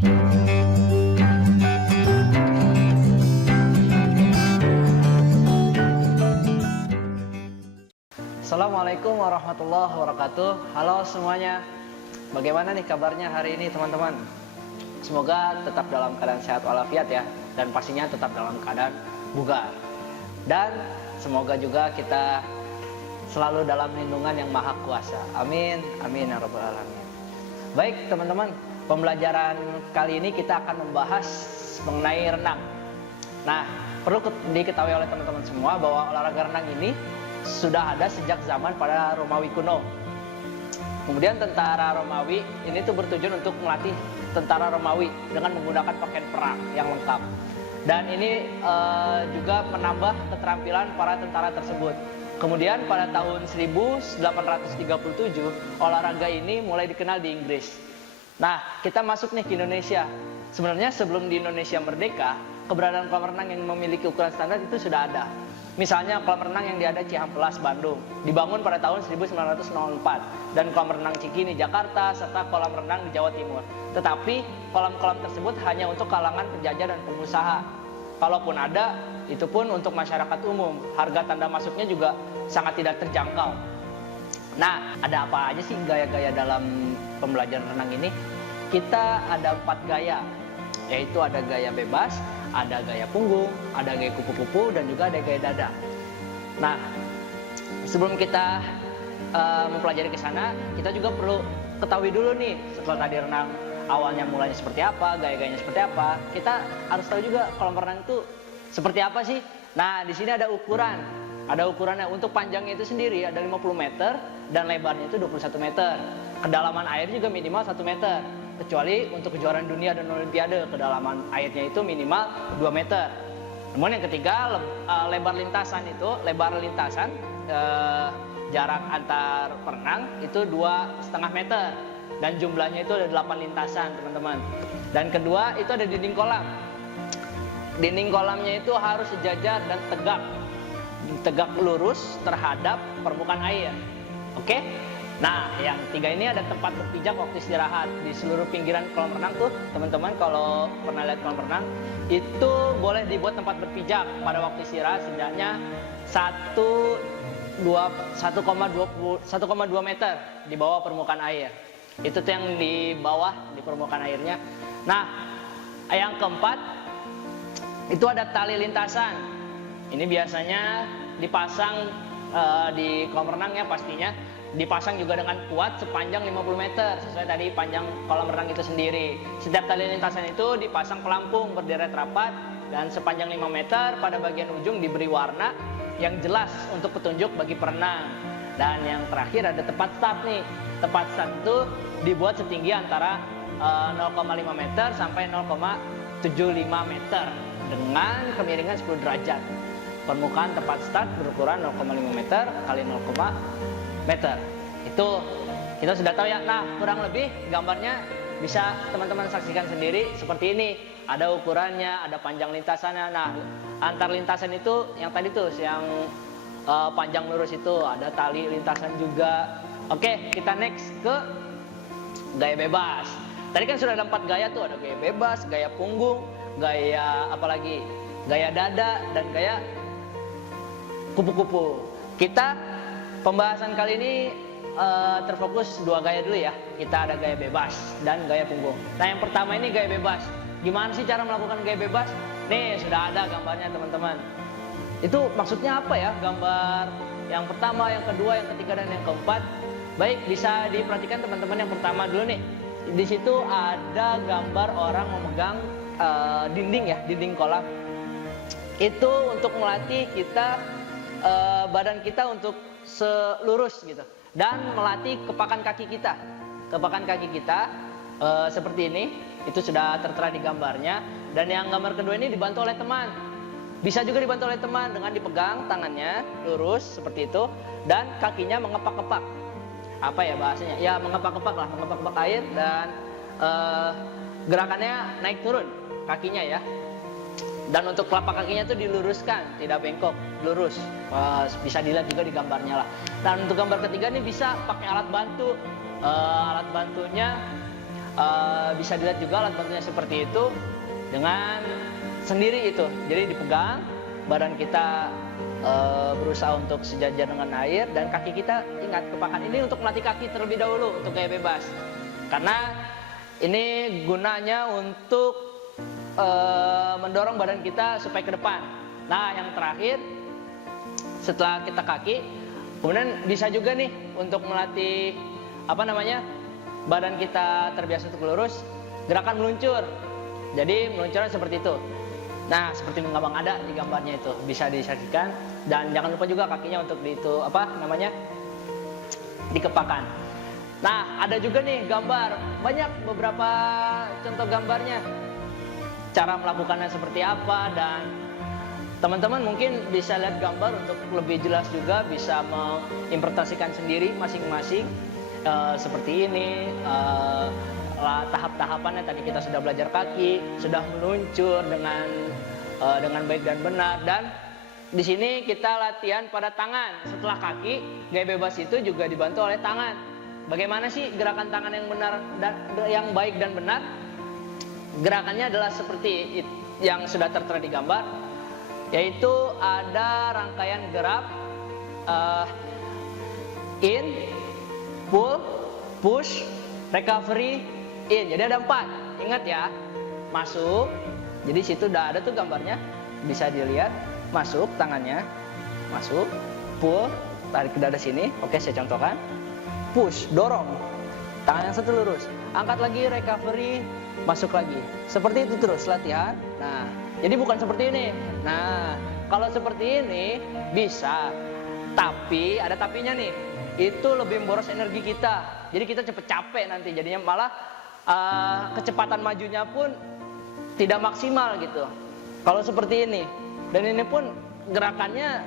Assalamualaikum warahmatullahi wabarakatuh. Halo semuanya. Bagaimana nih kabarnya hari ini teman-teman? Semoga tetap dalam keadaan sehat walafiat ya. Dan pastinya tetap dalam keadaan bugar. Dan semoga juga kita selalu dalam lindungan yang maha kuasa. Amin. Amin ya rabbal alamin. Baik teman-teman, pembelajaran kali ini kita akan membahas mengenai renang. Nah, perlu diketahui oleh teman-teman semua bahwa olahraga renang ini sudah ada sejak zaman pada Romawi kuno. Kemudian tentara Romawi ini tuh bertujuan untuk melatih tentara Romawi dengan menggunakan pakaian perang yang lengkap. Dan ini juga menambah keterampilan para tentara tersebut. Kemudian pada tahun 1837 olahraga ini mulai dikenal di Inggris. Nah, kita masuk nih ke Indonesia. Sebenarnya sebelum di Indonesia merdeka, keberadaan kolam renang yang memiliki ukuran standar itu sudah ada. Misalnya kolam renang yang ada Cihampelas, Bandung, dibangun pada tahun 1904, dan kolam renang Cikini, Jakarta, serta kolam renang di Jawa Timur. Tetapi kolam-kolam tersebut hanya untuk kalangan penjajah dan pengusaha. Kalaupun ada, itu pun untuk masyarakat umum. Harga tanda masuknya juga sangat tidak terjangkau. Nah, ada apa aja sih gaya-gaya dalam pembelajaran renang ini? Kita ada 4 gaya, yaitu ada gaya bebas, ada gaya punggung, ada gaya kupu-kupu, dan juga ada gaya dada. Nah, sebelum kita mempelajari ke sana, kita juga perlu ketahui dulu nih, setelah tadi renang awalnya mulanya seperti apa, gaya-gayanya seperti apa, kita harus tahu juga kolam renang itu seperti apa sih. Nah, di sini ada ukuran. Ada ukurannya. Untuk panjangnya itu sendiri ada 50 meter dan lebarnya itu 21 meter. Kedalaman air juga minimal 1 meter. Kecuali untuk kejuaraan dunia dan olimpiade, kedalaman airnya itu minimal 2 meter. Namun yang ketiga, lebar lintasan jarak antar perenang itu 2,5 meter. Dan jumlahnya itu ada 8 lintasan, teman-teman. Dan kedua, itu ada dinding kolam. Dinding kolamnya itu harus sejajar dan tegak lurus terhadap permukaan air. Oke? Nah, yang ketiga ini ada tempat berpijak waktu istirahat. Di seluruh pinggiran kolam renang tuh, teman-teman kalau pernah lihat kolam renang, itu boleh dibuat tempat berpijak pada waktu istirahat setidaknya 1,2 meter di bawah permukaan air. Itu tuh yang di bawah di permukaan airnya. Nah, yang keempat itu ada tali lintasan. Ini biasanya dipasang di kolam renang ya, pastinya dipasang juga dengan kuat sepanjang 50 meter sesuai tadi panjang kolam renang itu sendiri. Setiap tali lintasan itu dipasang pelampung berderet rapat dan sepanjang 5 meter. Pada bagian ujung diberi warna yang jelas untuk petunjuk bagi perenang. Dan yang terakhir ada tempat start nih. Tempat start itu dibuat setinggi antara 0,5 meter sampai 0,75 meter dengan kemiringan 10 derajat. Permukaan tempat start berukuran 0,5 meter kali 0, meter. Itu kita sudah tahu ya. Nah, kurang lebih gambarnya bisa teman-teman saksikan sendiri seperti ini. Ada ukurannya, ada panjang lintasannya. Nah, antar lintasan itu yang tadi tuh yang panjang lurus itu ada tali lintasan juga. Oke, kita next ke gaya bebas. Tadi kan sudah ada 4 gaya tuh, ada gaya bebas, gaya punggung, gaya apalagi, gaya dada, dan gaya kupu-kupu. Kita pembahasan kali ini terfokus 2 gaya dulu ya. Kita ada gaya bebas dan gaya punggung. Nah, yang pertama ini gaya bebas. Gimana sih cara melakukan gaya bebas? Nih, sudah ada gambarnya teman-teman. Itu maksudnya apa ya? Gambar yang pertama, yang kedua, yang ketiga, dan yang keempat. Baik, bisa diperhatikan teman-teman yang pertama dulu nih. Di situ ada gambar orang memegang dinding ya, dinding kolam. Itu untuk melatih kita badan kita untuk selurus gitu, dan melatih kepakan kaki kita. Kepakan kaki kita seperti ini, itu sudah tertera di gambarnya. Dan yang gambar kedua ini dibantu oleh teman. Bisa juga dibantu oleh teman dengan dipegang tangannya lurus seperti itu dan kakinya mengepak-kepak. Apa ya bahasanya? Ya mengepak-kepak lah, mengepak-kepak air, dan gerakannya naik turun kakinya ya. Dan untuk telapak kakinya itu diluruskan, tidak bengkok, lurus. Bisa dilihat juga di gambarnya lah. Dan untuk gambar ketiga nih bisa pakai alat bantu. Alat bantunya Bisa dilihat juga alat bantunya seperti itu dengan sendiri itu. Jadi dipegang, badan kita berusaha untuk sejajar dengan air, dan kaki kita ingat kepakan. Ini untuk melatih kaki terlebih dahulu untuk gaya bebas, karena ini gunanya untuk mendorong badan kita supaya ke depan. Nah, yang terakhir setelah kita kaki, kemudian bisa juga nih untuk melatih badan kita terbiasa untuk lurus, gerakan meluncur. Jadi meluncurnya seperti itu. Nah, seperti mengambang ada di gambarnya itu, bisa disaksikan. Dan jangan lupa juga kakinya untuk dikepakan. Nah, ada juga nih gambar, banyak beberapa contoh gambarnya, cara melakukannya seperti apa, dan teman-teman mungkin bisa lihat gambar untuk lebih jelas juga, bisa menginterpretasikan sendiri masing-masing. Seperti ini tahap-tahapannya. Tadi kita sudah belajar kaki, sudah meluncur dengan baik dan benar, dan di sini kita latihan pada tangan. Setelah kaki, gaya bebas itu juga dibantu oleh tangan. Bagaimana sih gerakan tangan yang benar dan yang baik dan benar? Gerakannya adalah seperti yang sudah tertera di gambar, yaitu ada rangkaian gerak in, pull, push, recovery, in. Jadi ada 4. Ingat ya, masuk. Jadi situ udah ada tuh gambarnya, bisa dilihat. Masuk tangannya, masuk, pull, tarik ke dada sini. Oke, saya contohkan. Push, dorong, tangan yang satu lurus. Angkat lagi, recovery, masuk lagi. Seperti itu terus latihan. Nah, jadi bukan seperti ini. Nah, kalau seperti ini bisa, tapi ada tapinya nih. Itu lebih memboros energi kita. Jadi kita cepet capek nanti. Jadinya malah kecepatan majunya pun tidak maksimal gitu. Kalau seperti ini. Dan ini pun gerakannya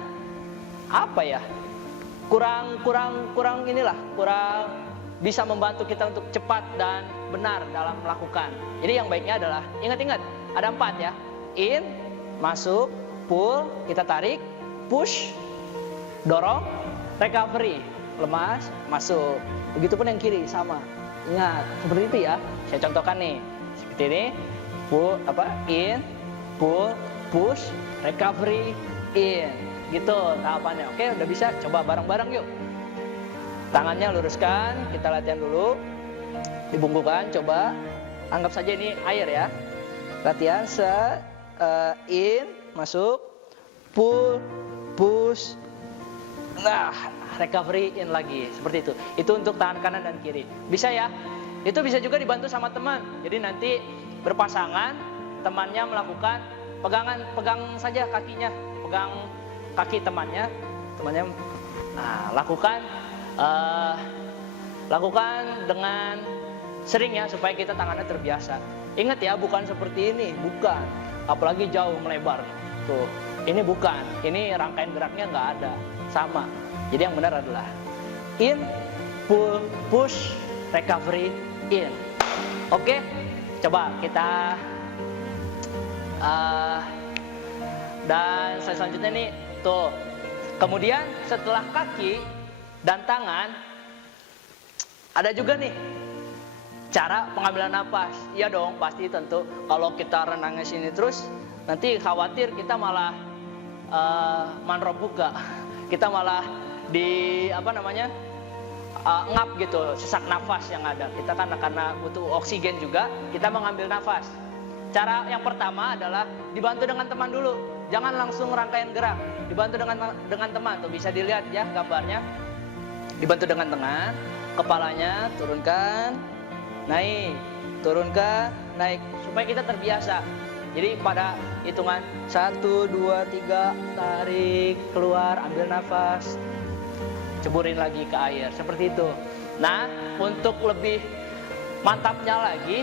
kurang bisa membantu kita untuk cepat dan benar dalam melakukan. Jadi yang baiknya adalah ingat ada 4 ya. In, masuk, pull, kita tarik, push, dorong, recovery, lemas, masuk. Begitupun yang kiri sama. Ingat seperti itu ya. Saya contohkan nih. Seperti ini. In, pull, push, recovery, in. Gitu tahapannya. Oke, udah bisa. Coba bareng-bareng yuk. Tangannya luruskan, kita latihan dulu. Dibungkukan, coba. Anggap saja ini air ya. Latihan in, masuk, pull, push. Nah, recovery, in lagi. Seperti itu. Itu untuk tangan kanan dan kiri. Bisa ya? Itu bisa juga dibantu sama teman. Jadi nanti berpasangan, temannya melakukan pegang saja kakinya, pegang kaki temannya, lakukan dengan sering ya, supaya kita tangannya terbiasa. Ingat ya, bukan seperti ini, bukan. Apalagi jauh melebar. Tuh, ini bukan. Ini rangkaian geraknya nggak ada, sama. Jadi yang benar adalah in, pull, push, recovery, in. Oke, coba kita dan selanjutnya nih tuh. Kemudian setelah kaki dan tangan, ada juga nih cara pengambilan nafas. Iya dong, pasti tentu. Kalau kita renangnya sini terus, nanti khawatir kita malah manrobuka. Kita malah ngap gitu, sesak nafas yang ada. Kita kan karena butuh oksigen juga, kita mengambil nafas. Cara yang pertama adalah dibantu dengan teman dulu. Jangan langsung rangkaian gerak. Dibantu dengan teman. Tuh bisa dilihat ya gambarnya. Dibantu dengan tangan, kepalanya turunkan, naik, turunkan, naik, supaya kita terbiasa. Jadi pada hitungan 1, 2, 3, tarik, keluar, ambil nafas, ceburin lagi ke air, seperti itu. Nah, untuk lebih mantapnya lagi,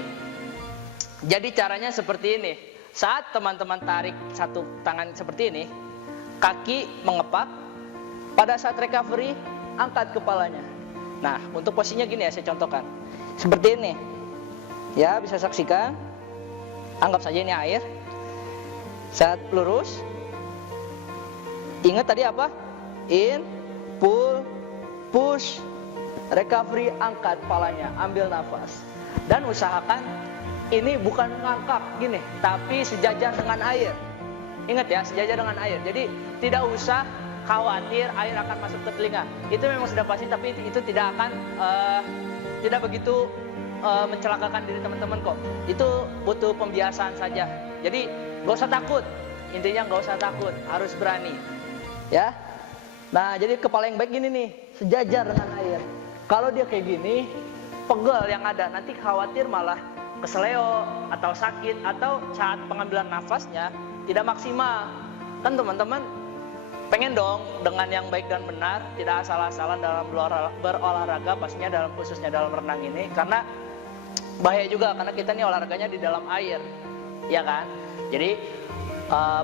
jadi caranya seperti ini. Saat teman-teman tarik satu tangan seperti ini, kaki mengepak. Pada saat recovery, angkat kepalanya. Nah, untuk posisinya gini ya, saya contohkan. Seperti ini. Ya, bisa saksikan. Anggap saja ini air. Saat lurus. Ingat tadi apa? In, pull, push, recovery, angkat kepalanya, ambil nafas. Dan usahakan ini bukan ngangkap gini, tapi sejajar dengan air. Ingat ya, sejajar dengan air. Jadi tidak usah khawatir air akan masuk ke telinga. Itu memang sudah pasti, tapi itu tidak akan tidak begitu mencelakakan diri teman-teman kok. Itu butuh pembiasaan saja. Jadi gak usah takut. Intinya gak usah takut, harus berani. Ya. Nah, jadi kepala yang baik gini nih, sejajar dengan air. Kalau dia kayak gini, pegel yang ada, nanti khawatir malah keseleo atau sakit, atau saat pengambilan nafasnya tidak maksimal. Kan teman-teman pengen dong dengan yang baik dan benar, tidak asal-asalan dalam berolahraga, pastinya khususnya dalam renang ini, karena bahaya juga karena kita nih olahraganya di dalam air, ya kan? Jadi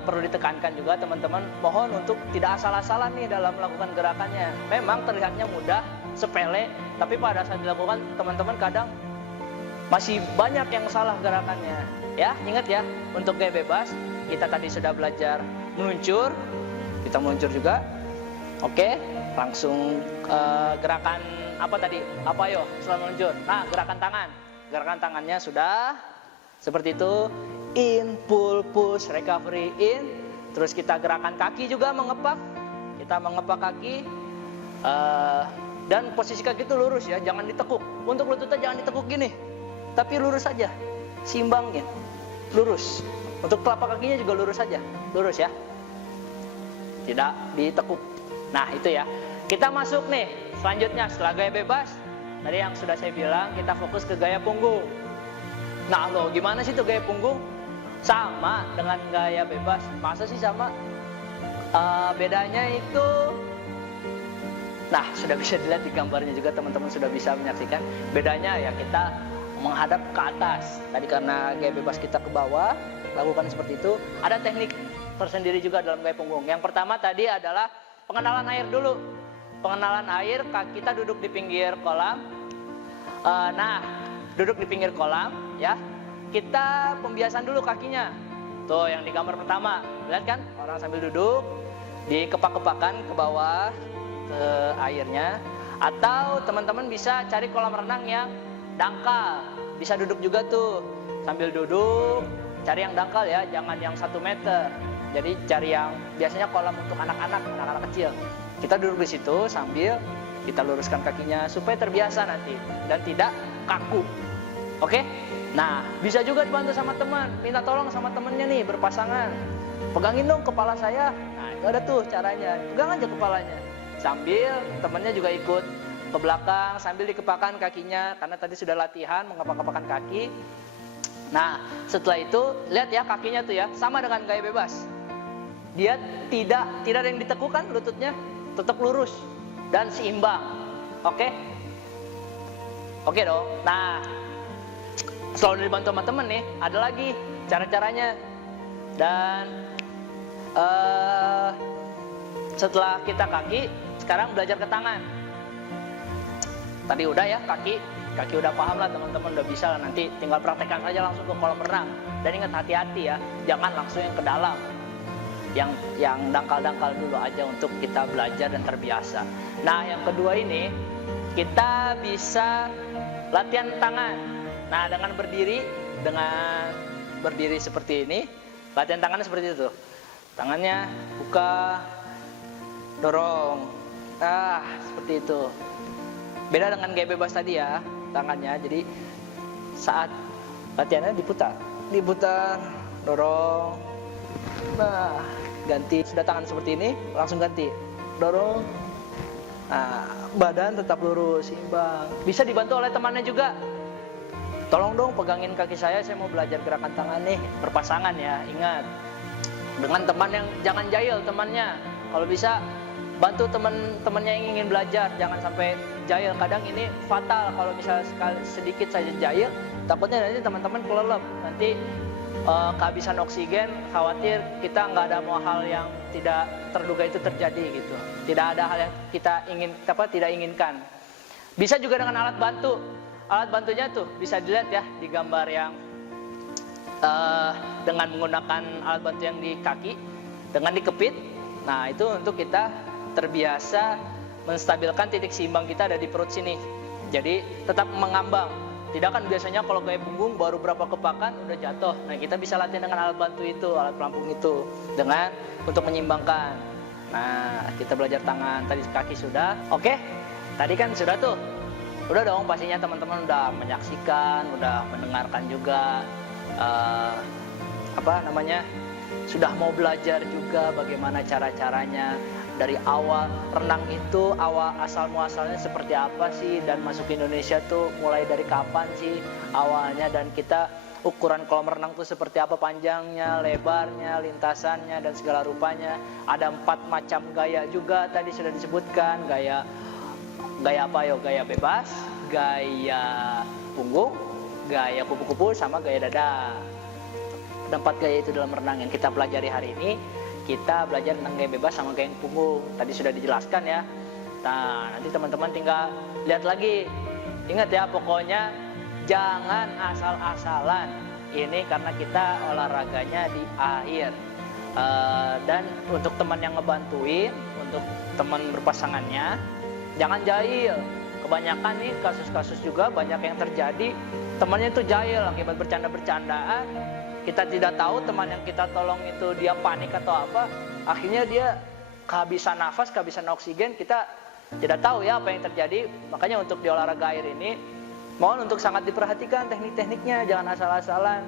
perlu ditekankan juga teman-teman, mohon untuk tidak asal-asalan nih dalam melakukan gerakannya. Memang terlihatnya mudah, sepele, tapi pada saat dilakukan teman-teman kadang masih banyak yang salah gerakannya. Ya, ingat ya, untuk gaya bebas kita tadi sudah belajar meluncur, kita meluncur juga. Oke, langsung gerakan apa tadi? Apa yo setelah meluncur? Nah, gerakan tangan. Gerakan tangannya sudah seperti itu. In, pull, push, recovery, in. Terus kita gerakan kaki juga mengepak. Kita mengepak kaki. Dan posisi kaki itu lurus ya, jangan ditekuk. Untuk lututnya jangan ditekuk gini, tapi lurus saja, seimbangin, lurus. Untuk telapak kakinya juga lurus saja, lurus ya, tidak ditekuk. Nah itu ya, kita masuk nih selanjutnya setelah gaya bebas. Tadi yang sudah saya bilang, kita fokus ke gaya punggung. Nah lo gimana sih tuh gaya punggung? Sama dengan gaya bebas, masa sih sama? Bedanya itu, nah sudah bisa dilihat di gambarnya juga, teman-teman sudah bisa menyaksikan. Bedanya ya kita menghadap ke atas. Tadi karena gaya bebas kita ke bawah, lakukan seperti itu. Ada teknik tersendiri juga dalam gaya punggung. Yang pertama tadi adalah pengenalan air dulu. Pengenalan air, kita duduk di pinggir kolam. Nah, duduk di pinggir kolam ya. Kita pembiasan dulu kakinya. Tuh yang di gambar pertama, lihat kan? Orang sambil duduk, dikepak-kepakan ke bawah ke airnya. Atau teman-teman bisa cari kolam renang yang dangkal, bisa duduk juga tuh, sambil duduk, cari yang dangkal ya, jangan yang 1 meter. Jadi cari yang biasanya kolam untuk anak-anak kecil. Kita duduk di situ sambil kita luruskan kakinya supaya terbiasa nanti dan tidak kaku. Oke? Nah, bisa juga dibantu sama teman, minta tolong sama temennya nih berpasangan. Pegangin dong kepala saya. Nah, itu ada tuh caranya. Pegang aja kepalanya. Sambil temennya juga ikut ke belakang sambil dikepakkan kakinya, karena tadi sudah latihan mengepak-kepakan kaki. Nah setelah itu lihat ya kakinya tuh ya, sama dengan gaya bebas, dia tidak ada yang ditekukan, lututnya tetap lurus dan seimbang. Oke dong. Nah selalu dibantu sama temen nih, ada lagi cara-caranya. Dan setelah kita kaki, sekarang belajar ke tangan. Tadi udah ya kaki udah paham lah teman-teman, udah bisa lah, nanti tinggal praktekkan saja langsung ke kolam renang. Dan ingat hati-hati ya, jangan langsung yang ke dalam, yang dangkal-dangkal dulu aja untuk kita belajar dan terbiasa. Nah yang kedua ini kita bisa latihan tangan. Nah dengan berdiri seperti ini, latihan tangannya seperti itu. Tangannya buka, dorong, seperti itu. Beda dengan gaya bebas tadi ya, tangannya. Jadi saat latihannya diputar, dorong. Nah, ganti. Sudah tangan seperti ini, langsung ganti, dorong. Nah, badan tetap lurus, seimbang. Bisa dibantu oleh temannya juga. Tolong dong pegangin kaki saya mau belajar gerakan tangan nih, berpasangan ya, ingat. Dengan teman yang jangan jahil temannya. Kalau bisa bantu teman-temannya yang ingin belajar, jangan sampai jahil. Kadang ini fatal kalau misalnya sedikit saja jahil, takutnya nanti teman-teman kelelep, nanti kehabisan oksigen, khawatir kita nggak ada mau hal yang tidak terduga itu terjadi gitu. Tidak ada hal yang kita tidak inginkan. Bisa juga dengan alat bantu. Alat bantunya tuh bisa dilihat ya di gambar yang dengan menggunakan alat bantu yang di kaki dengan dikepit. Nah itu untuk kita terbiasa menstabilkan titik seimbang kita ada di perut sini. Jadi tetap mengambang, Tidak kan biasanya kalau gaya punggung baru berapa kepakan udah jatuh. Nah, kita bisa latihan dengan alat bantu itu, alat pelampung itu, dengan untuk menyimbangkan. Nah, kita belajar tangan, tadi kaki sudah. Oke, tadi kan sudah tuh. Udah dong, pastinya teman-teman udah menyaksikan, udah mendengarkan juga, sudah mau belajar juga bagaimana cara-caranya. Dari awal renang itu, asal muasalnya seperti apa sih, dan masuk ke Indonesia tuh mulai dari kapan sih awalnya, dan kita ukuran kolam renang tuh seperti apa, panjangnya, lebarnya, lintasannya, dan segala rupanya. Ada 4 macam gaya juga tadi sudah disebutkan, gaya apa yo? Gaya bebas, gaya punggung, gaya kupu-kupu, sama gaya dada. Ada 4 gaya itu dalam renang yang kita pelajari hari ini. Kita belajar tentang gaya bebas sama gaya punggung. Tadi sudah dijelaskan ya. Nah, nanti teman-teman tinggal lihat lagi. Ingat ya, pokoknya jangan asal-asalan. Ini karena kita olahraganya di air. Dan untuk teman yang ngebantuin, untuk teman berpasangannya, jangan jahil. Kebanyakan nih kasus-kasus juga banyak yang terjadi. Temannya itu jahil akibat bercanda-bercandaan. Kita tidak tahu teman yang kita tolong itu dia panik atau apa. Akhirnya dia kehabisan nafas, kehabisan oksigen. Kita tidak tahu ya apa yang terjadi. Makanya untuk di olahraga air ini, mohon untuk sangat diperhatikan teknik-tekniknya. Jangan asal-asalan.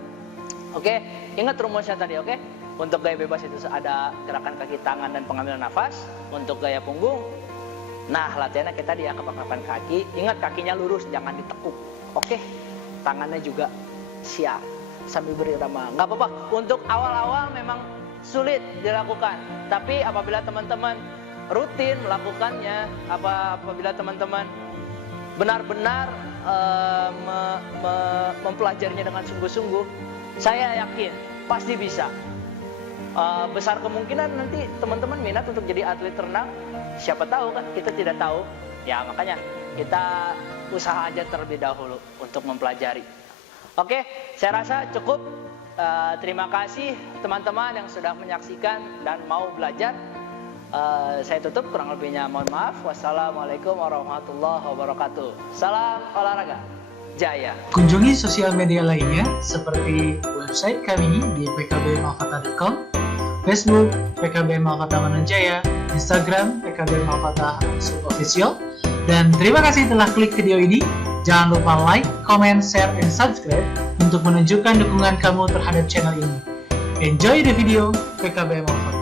Oke, ingat rumusnya tadi, oke? Untuk gaya bebas itu ada gerakan kaki, tangan, dan pengambilan nafas. Untuk gaya punggung, nah latihannya kita di kepak-kepakan kaki. Ingat kakinya lurus, jangan ditekuk. Oke, tangannya juga siap sambil berirama. Nggak apa-apa, untuk awal-awal memang sulit dilakukan, tapi apabila teman-teman rutin melakukannya, apabila teman-teman benar-benar mempelajarinya dengan sungguh-sungguh, saya yakin pasti bisa. Besar kemungkinan nanti teman-teman minat untuk jadi atlet renang. Siapa tahu kan, kita tidak tahu ya, makanya kita usaha aja terlebih dahulu untuk mempelajari. Oke, saya rasa cukup. Terima kasih teman-teman yang sudah menyaksikan dan mau belajar. Saya tutup, kurang lebihnya mohon maaf. Wassalamualaikum warahmatullahi wabarakatuh. Salam olahraga jaya. Kunjungi sosial media lainnya seperti website kami di pkbmalfata.com, Facebook PKB Malfata Mananjaya, Instagram PKB Malfata Official. Dan terima kasih telah klik video ini. Jangan lupa like, comment, share, dan subscribe untuk menunjukkan dukungan kamu terhadap channel ini. Enjoy the video, PKB Malfata.